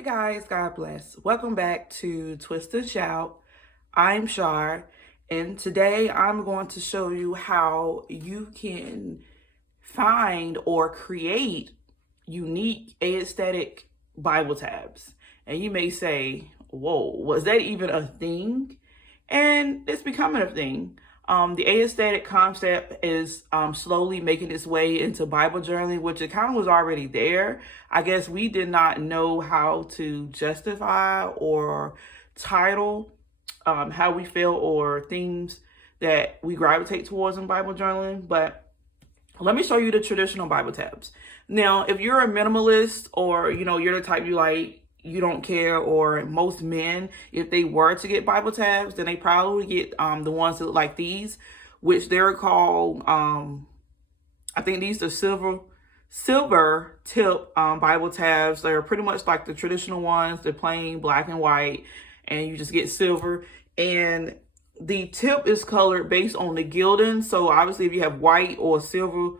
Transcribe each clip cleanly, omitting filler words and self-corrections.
Hi guys, God bless. Welcome back to Twist and Shout. I'm Shar, and today I'm going to show you how you can find or create unique aesthetic Bible tabs. And you may say, whoa, was that even a thing? And it's becoming a thing. The aesthetic concept is slowly making its way into Bible journaling, which it kind of was already there. I guess we did not know how to justify or title how we feel or themes that we gravitate towards in Bible journaling. But let me show you the traditional Bible tabs. Now, if you're a minimalist or, you're the type you don't care, or most men, if they were to get Bible tabs, then they probably would get the ones that look like these, which they're called, I think these are silver tip Bible tabs. They're pretty much like the traditional ones. They're plain black and white, and you just get silver. And the tip is colored based on the gilding. So obviously if you have white or silver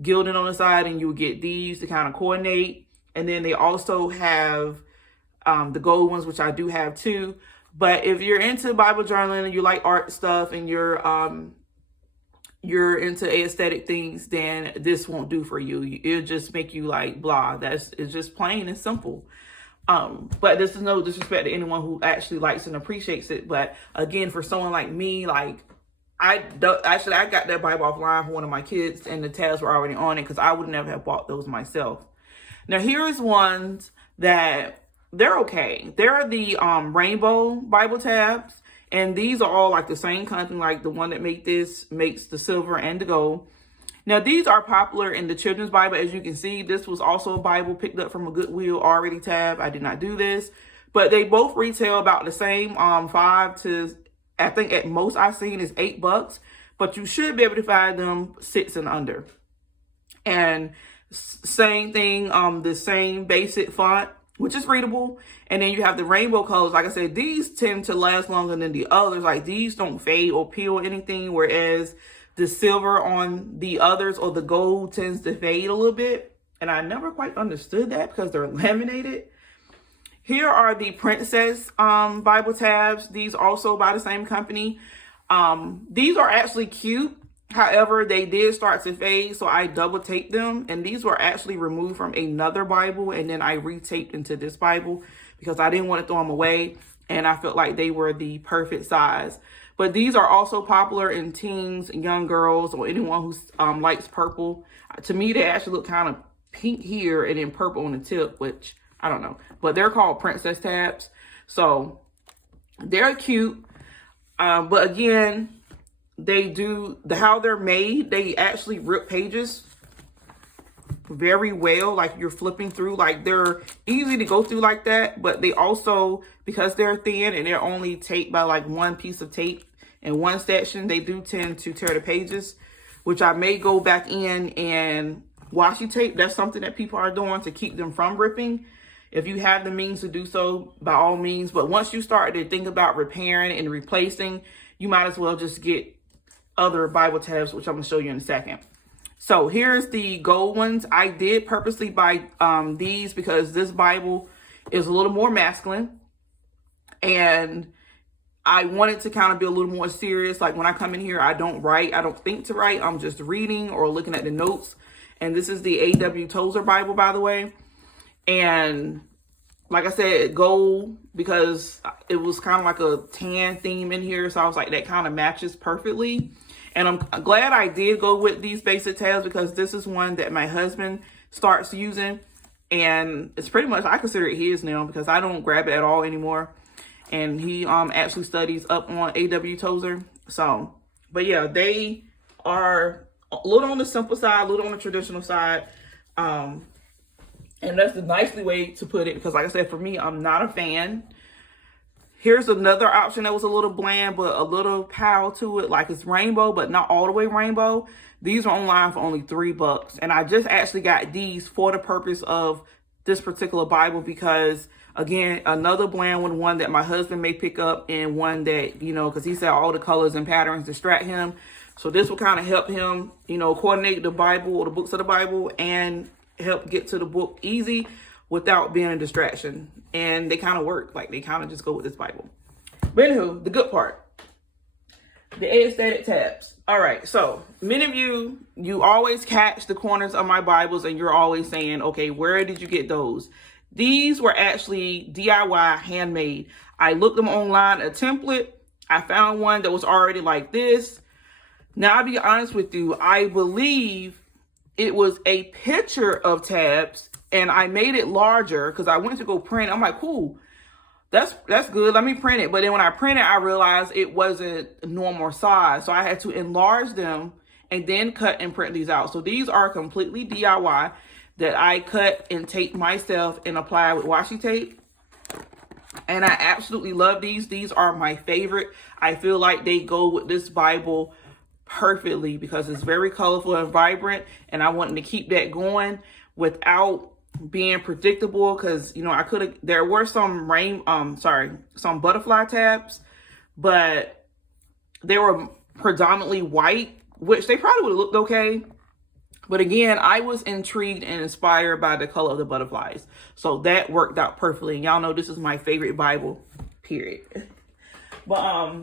gilding on the side, and you would get these to kind of coordinate. And then they also have the gold ones, which I do have too. But if you're into Bible journaling and you like art stuff and you're into aesthetic things, then this won't do for you. It'll just make you like blah. It's just plain and simple. But this is no disrespect to anyone who actually likes and appreciates it. But again, for someone like me, I got that Bible offline for one of my kids, and the tabs were already on it because I would never have bought those myself. Now here's ones that they're okay. They're the rainbow Bible tabs, and these are all like the same company. Like the one that makes the silver and the gold. Now these are popular in the children's Bible. As you can see, this was also a Bible picked up from a Goodwill already tab. I did not do this, but they both retail about the same, $5 to, I think at most I've seen is $8, but you should be able to find them $6 and under. And same thing, the same basic font, which is readable. And then you have the rainbow colors. Like I said, these tend to last longer than the others. Like these don't fade or peel or anything, whereas the silver on the others or the gold tends to fade a little bit. And I never quite understood that because they're laminated. Here are the Princess Bible tabs. These also by the same company. These are actually cute. However, they did start to fade, so I double taped them. And these were actually removed from another Bible, and then I retaped into this Bible because I didn't want to throw them away, and I felt like they were the perfect size. But these are also popular in teens, young girls, or anyone who likes purple. To me, they actually look kind of pink here and then purple on the tip, which I don't know. But they're called Princess tabs. So they're cute. But again, how they're made, they actually rip pages very well. Like you're flipping through, like they're easy to go through like that. But they also, because they're thin and they're only taped by like one piece of tape in one section, they do tend to tear the pages, which I may go back in and washi tape. That's something that people are doing to keep them from ripping. If you have the means to do so, by all means. But once you start to think about repairing and replacing, you might as well just get other Bible tabs, which I'm going to show you in a second. So here's the gold ones. I did purposely buy these because this Bible is a little more masculine, and I wanted to kind of be a little more serious. Like when I come in here, I don't write. I don't think to write. I'm just reading or looking at the notes. And this is the A.W. Tozer Bible, by the way. And like I said, gold, because it was kind of like a tan theme in here. So I was like, that kind of matches perfectly. And I'm glad I did go with these basic tabs because this is one that my husband starts using. And it's pretty much, I consider it his now because I don't grab it at all anymore. And he actually studies up on A.W. Tozer. So, but yeah, they are a little on the simple side, a little on the traditional side. And that's the nicely way to put it because like I said, for me, I'm not a fan. Here's another option that was a little bland, but a little power to it. Like it's rainbow, but not all the way rainbow. These are online for only $3. And I just actually got these for the purpose of this particular Bible because, again, another bland one that my husband may pick up, and one that, because he said all the colors and patterns distract him. So this will kind of help him, coordinate the Bible or the books of the Bible and help get to the book easy without being a distraction. And they kind of work. Like, they kind of just go with this Bible. But anywho, the good part. The aesthetic tabs. All right, so many of you always catch the corners of my Bibles and you're always saying, okay, where did you get those? These were actually DIY, handmade. I looked them online, a template. I found one that was already like this. Now, I'll be honest with you, I believe it was a picture of tabs and I made it larger because I went to go print. I'm like, cool, that's good. Let me print it. But then when I printed, I realized it wasn't normal size. So I had to enlarge them and then cut and print these out. So these are completely DIY that I cut and tape myself and apply with washi tape. And I absolutely love these. These are my favorite. I feel like they go with this Bible perfectly because it's very colorful and vibrant. And I wanted to keep that going without being predictable because, you know, there were some some butterfly tabs, but they were predominantly white, which they probably would have looked okay. But again, I was intrigued and inspired by the color of the butterflies. So that worked out perfectly. And y'all know this is my favorite Bible, period. But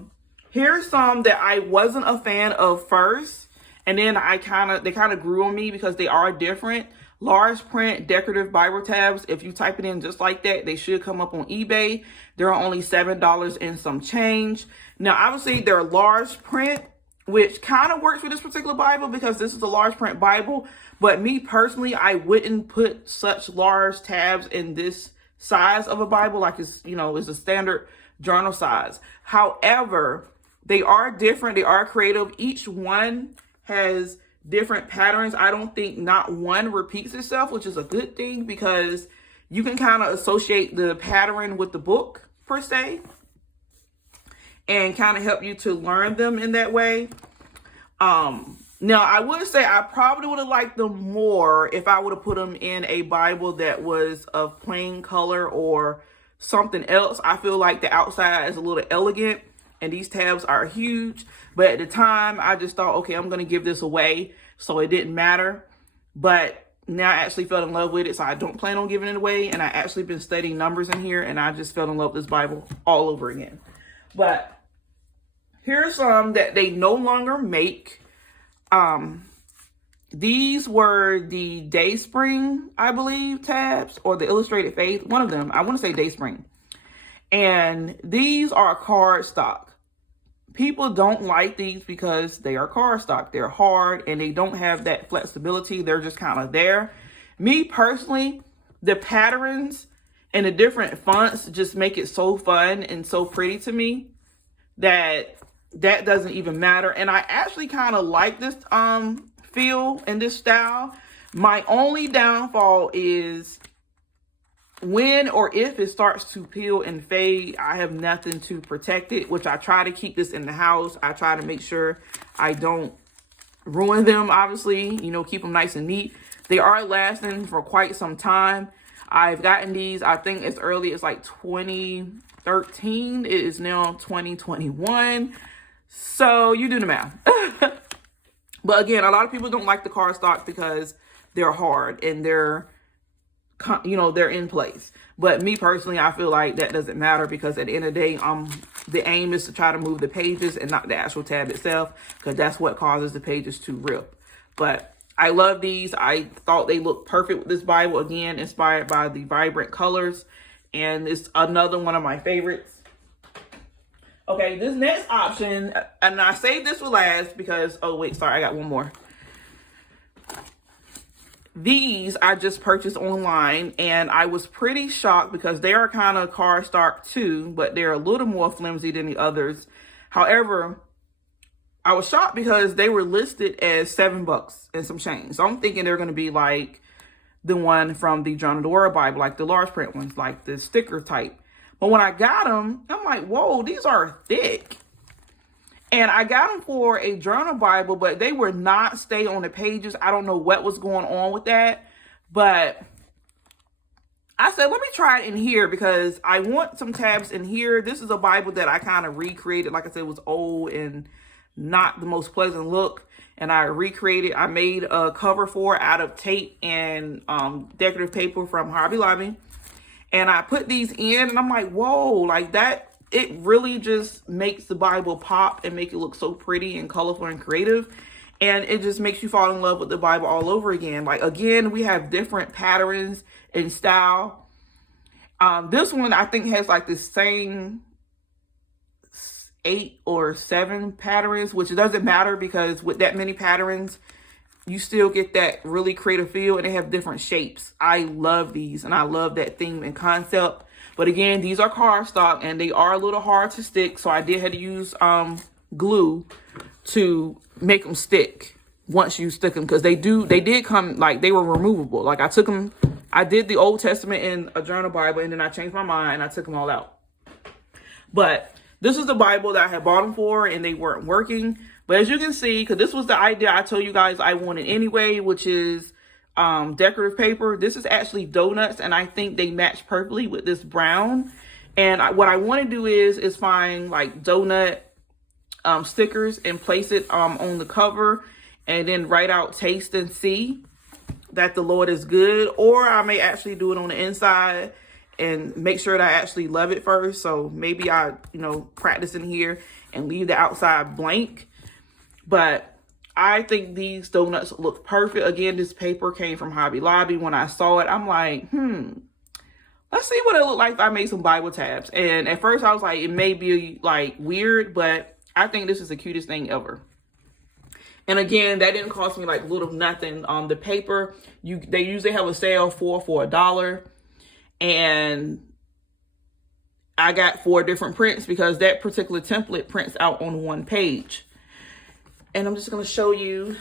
here's some that I wasn't a fan of first. And then they kind of grew on me because they are different. Large print decorative Bible tabs. If you type it in just like that, they should come up on eBay. They're only $7 and some change. Now, obviously, they're large print, which kind of works for this particular Bible because this is a large print Bible. But me personally, I wouldn't put such large tabs in this size of a Bible like it's a standard journal size. However, they are different. They are creative. Each one has different patterns. I don't think not one repeats itself, which is a good thing because you can kind of associate the pattern with the book per se and kind of help you to learn them in that way. Now I would say I probably would have liked them more if I would have put them in a Bible that was of plain color or something else. I feel like the outside is a little elegant and these tabs are huge. But at the time, I just thought, okay, I'm going to give this away. So it didn't matter. But now I actually fell in love with it. So I don't plan on giving it away. And I actually been studying numbers in here. And I just fell in love with this Bible all over again. But here's some that they no longer make. These were the Dayspring, I believe, tabs. Or the Illustrated Faith. One of them. I want to say Dayspring. And these are cardstock. People don't like these because they are cardstock. They're hard and they don't have that flexibility. They're just kind of there. Me personally, the patterns and the different fonts just make it so fun and so pretty to me that doesn't even matter. And I actually kind of like this feel and this style. My only downfall is when or if it starts to peel and fade, I have nothing to protect it, which I try to keep this in the house. I try to make sure I don't ruin them, obviously, keep them nice and neat. They are lasting for quite some time. I've gotten these, I think as early as like 2013. It is now 2021. So you do the math. But again, a lot of people don't like the cardstock because they're hard and they're in place. But me personally, I feel like that doesn't matter because at the end of the day, the aim is to try to move the pages and not the actual tab itself because that's what causes the pages to rip. But I love these. I thought they looked perfect with this Bible. Again, inspired by the vibrant colors. And it's another one of my favorites. Okay, this next option, and I saved this for last because, oh wait, sorry, I got one more. These I just purchased online and I was pretty shocked because they are kind of cardstock too, but they're a little more flimsy than the others. However, I was shocked because they were listed as $7 and some change. So I'm thinking they're going to be like the one from the Journal of the Word Bible, like the large print ones, like the sticker type. But when I got them, I'm like, whoa, these are thick. And I got them for a journal Bible, but they would not stay on the pages. I don't know what was going on with that. But I said, let me try it in here because I want some tabs in here. This is a Bible that I kind of recreated. Like I said, it was old and not the most pleasant look. And I made a cover for it out of tape and decorative paper from Hobby Lobby. And I put these in and I'm like, whoa, like that, it really just makes the Bible pop and make it look so pretty and colorful and creative. And it just makes you fall in love with the Bible all over again. Like, again, we have different patterns and style. This one I think has like the same 8 or 7 patterns, which doesn't matter because with that many patterns, you still get that really creative feel, and they have different shapes. I love these, and I love that theme and concept. But again, these are cardstock, and they are a little hard to stick, so I did have to use glue to make them stick once you stick them, because they did come, like, they were removable. Like, I did the Old Testament in a journal Bible, and then I changed my mind, and I took them all out. But this is the Bible that I had bought them for, and they weren't working. But as you can see, because this was the idea I told you guys I wanted anyway, which is decorative paper. This is actually donuts, and I think they match perfectly with this brown. And what I want to do is find like donut stickers and place it on the cover, and then write out taste and see that the Lord is good. Or I may actually do it on the inside and make sure that I actually love it first. So maybe I, practice in here and leave the outside blank. But I think these donuts look perfect. Again, this paper came from Hobby Lobby. When I saw it, I'm like, let's see what it looked like if I made some Bible tabs. And at first I was like, it may be like weird, but I think this is the cutest thing ever. And again, that didn't cost me like little nothing. The paper, they usually have a sale for $1. And I got 4 different prints because that particular template prints out on one page. And I'm just going to show you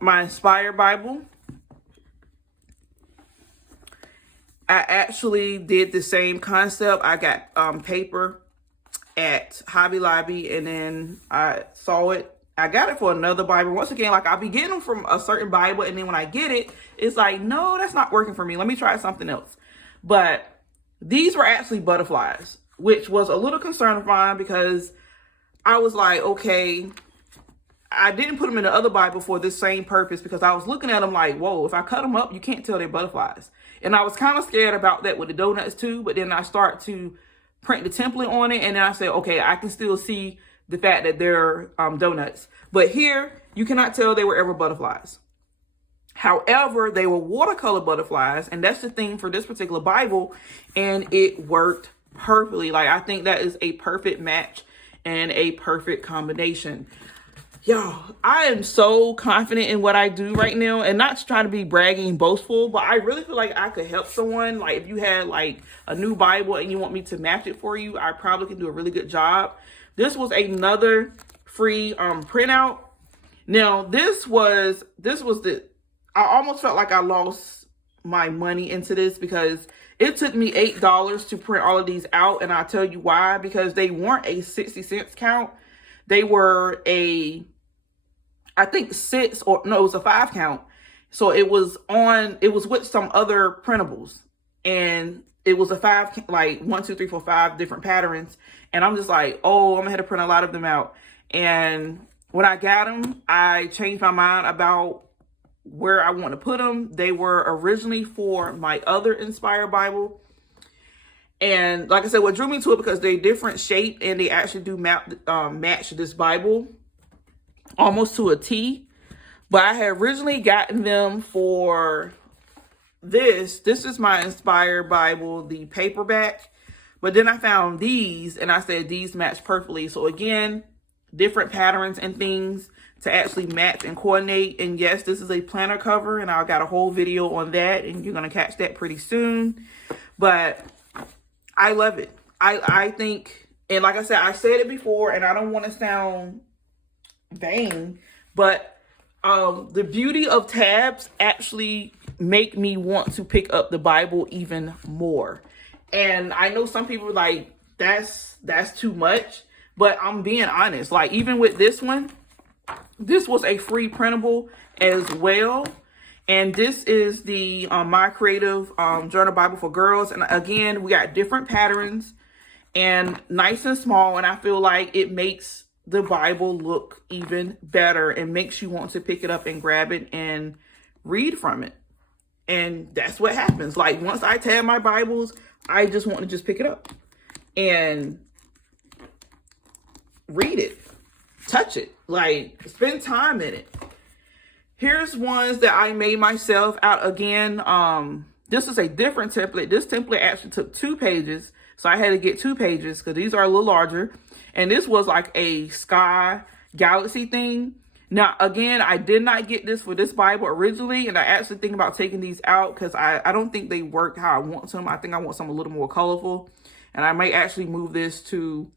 my Inspired Bible. I actually did the same concept. I got paper at Hobby Lobby, and then I saw it. I got it for another Bible. Once again, like, I'll be getting them from a certain Bible, and then when I get it, it's like, no, that's not working for me. Let me try something else. But these were actually butterflies, which was a little concern of mine because I was like, okay, I didn't put them in the other Bible for this same purpose because I was looking at them like, whoa, if I cut them up, you can't tell they're butterflies. And I was kind of scared about that with the donuts too. But then I start to print the template on it, and then I said, okay, I can still see the fact that they're donuts. But here, you cannot tell they were ever butterflies. However, they were watercolor butterflies, and that's the thing for this particular Bible, and it worked perfectly. Like, I think that is a perfect match and a perfect combination. Y'all, I am so confident in what I do right now, and not to try to be bragging and boastful, but I really feel like I could help someone. Like, if you had like a new Bible and you want me to match it for you, I probably can do a really good job. This was another free printout. Now, this was I almost felt like I lost my money into this because it took me $8 to print all of these out. And I'll tell you why, because they weren't a 60 cents count. They were I think it was a 5 count. So it was with some other printables, and it was a 5, like 1, 2, 3, 4, 5 different patterns. And I'm just like, oh, I'm gonna have to print a lot of them out. And when I got them, I changed my mind about where I want to put them. They were originally for my other Inspired Bible. And like I said, what drew me to it because they're different shape, and they actually do match this Bible almost to a T. But I had originally gotten them for this. This is my Inspired Bible, the paperback. But then I found these, and I said these match perfectly. So again, different patterns and things to actually match and coordinate. And yes, this is a planner cover, and I got a whole video on that, and you're going to catch that pretty soon. But I love it. I think, and like I said it before, and I don't want to sound vain, but the beauty of tabs actually make me want to pick up the Bible even more. And I know some people are like, that's too much, but I'm being honest. Like, even with this one, this was a free printable as well. And this is the My Creative Journal Bible for Girls. And again, we got different patterns and nice and small. And I feel like it makes the Bible look even better and makes you want to pick it up and grab it and read from it. And that's what happens. Like, once I tab my Bibles, I just want to just pick it up and read it, touch it, like spend time in it. Here's ones that I made myself out again. This is a different template. This template actually took 2 pages. So I had to get 2 pages because these are a little larger. And this was like a sky galaxy thing. Now, again, I did not get this for this Bible originally, and I actually think about taking these out because I don't think they work how I want them. I think I want some a little more colorful, and I might actually move this to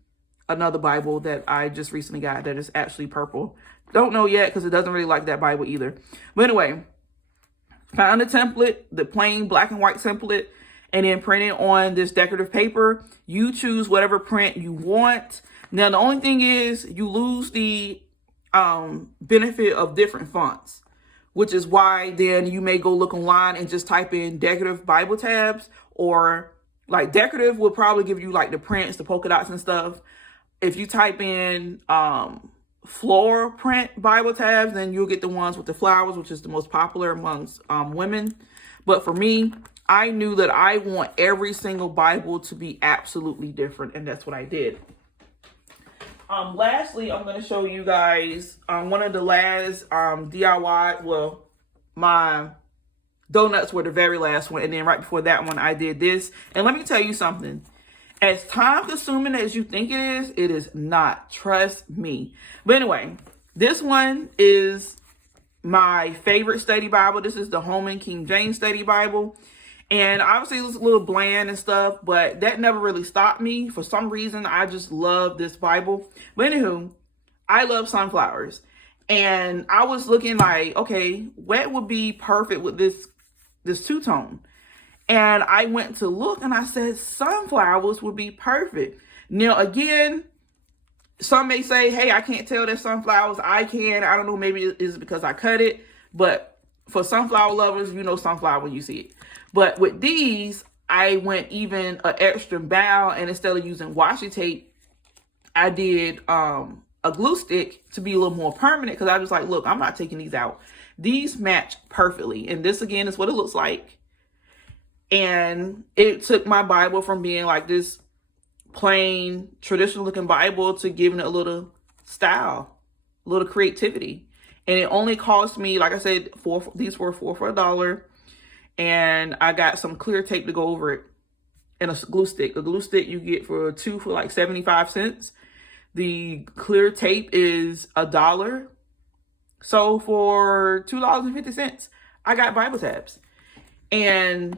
another Bible that I just recently got that is actually purple. Don't know yet because it doesn't really like that Bible either. But anyway, found the template, the plain black and white template, and then print it on this decorative paper. You choose whatever print you want. Now, the only thing is you lose the benefit of different fonts, which is why then you may go look online and just type in decorative Bible tabs, or like decorative will probably give you like the prints, the polka dots and stuff. If you type in floor print Bible tabs, then you'll get the ones with the flowers, which is the most popular amongst women. But for me, I knew that I want every single Bible to be absolutely different, and that's what I did. Lastly, I'm going to show you guys one of the last DIY. Well, my donuts were the very last one. And then right before that one, I did this. And let me tell you something. As time consuming as you think it is not. Trust me. But anyway, this one is my favorite study Bible. This is the Holman King James Study Bible. And obviously it was a little bland and stuff, but that never really stopped me. For some reason, I just love this Bible. But anywho, I love sunflowers. And I was looking like, okay, what would be perfect with this two-tone? And I went to look and I said, sunflowers would be perfect. Now, again, some may say, hey, I can't tell that's sunflowers. I can. I don't know, maybe it's because I cut it. But for sunflower lovers, you know sunflower when you see it. But with these, I went even an extra bound, and instead of using washi tape, I did a glue stick to be a little more permanent, because I was like, look, I'm not taking these out. These match perfectly. And this, again, is what it looks like. And it took my Bible from being like this plain, traditional looking Bible to giving it a little style, a little creativity. And it only cost me, like I said, these were $4 for $1. And I got some clear tape to go over it, and a glue stick. A glue stick you get for 2 for like 75 cents. The clear tape is $1. So for $2.50, I got Bible tabs. And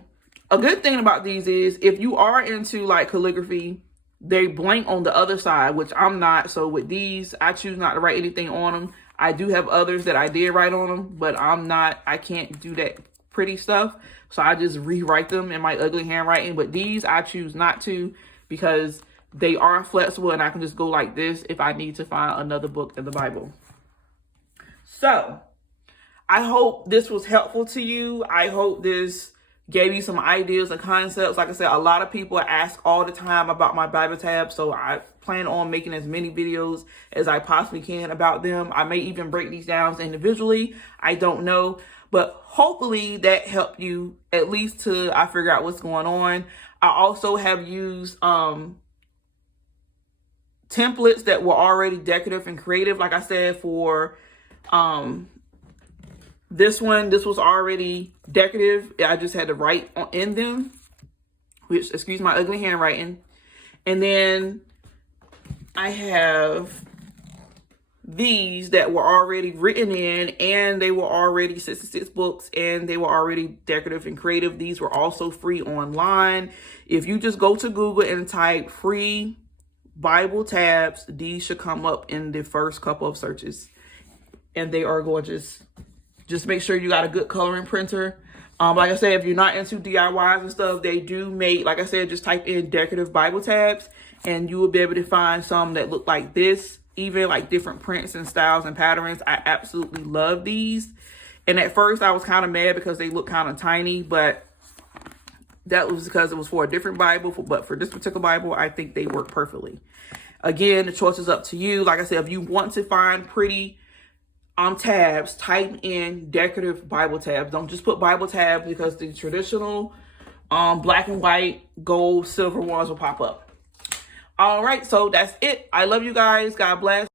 a good thing about these is if you are into like calligraphy, they blank on the other side, which I'm not. So with these, I choose not to write anything on them. I do have others that I did write on them, but I can't do that pretty stuff. So I just rewrite them in my ugly handwriting. But these I choose not to, because they are flexible and I can just go like this if I need to find another book in the Bible. So I hope this was helpful to you. I hope this gave you some ideas and concepts. Like I said, a lot of people ask all the time about my Bible tabs, so I plan on making as many videos as I possibly can about them. I may even break these down individually. I don't know. But hopefully that helped you at least till I figure out what's going on. I also have used templates that were already decorative and creative. Like I said, for this one, this was already decorative. I just had to write in them, which, excuse my ugly handwriting. And then I have these that were already written in, and they were already 66 books, and they were already decorative and creative. These were also free online. If you just go to Google and type free Bible tabs, these should come up in the first couple of searches, and they are gorgeous. Just make sure you got a good coloring printer. Like I said, if you're not into DIYs and stuff, they do make, like I said, just type in decorative Bible tabs, and you will be able to find some that look like this, even like different prints and styles and patterns. I absolutely love these. And at first I was kind of mad because they look kind of tiny, but that was because it was for a different Bible. But for this particular Bible, I think they work perfectly. Again, the choice is up to you. Like I said, if you want to find pretty tabs, type in decorative Bible tabs. Don't just put Bible tabs, because the traditional black and white, gold, silver ones will pop up. All right, so that's it. I love you guys. God bless.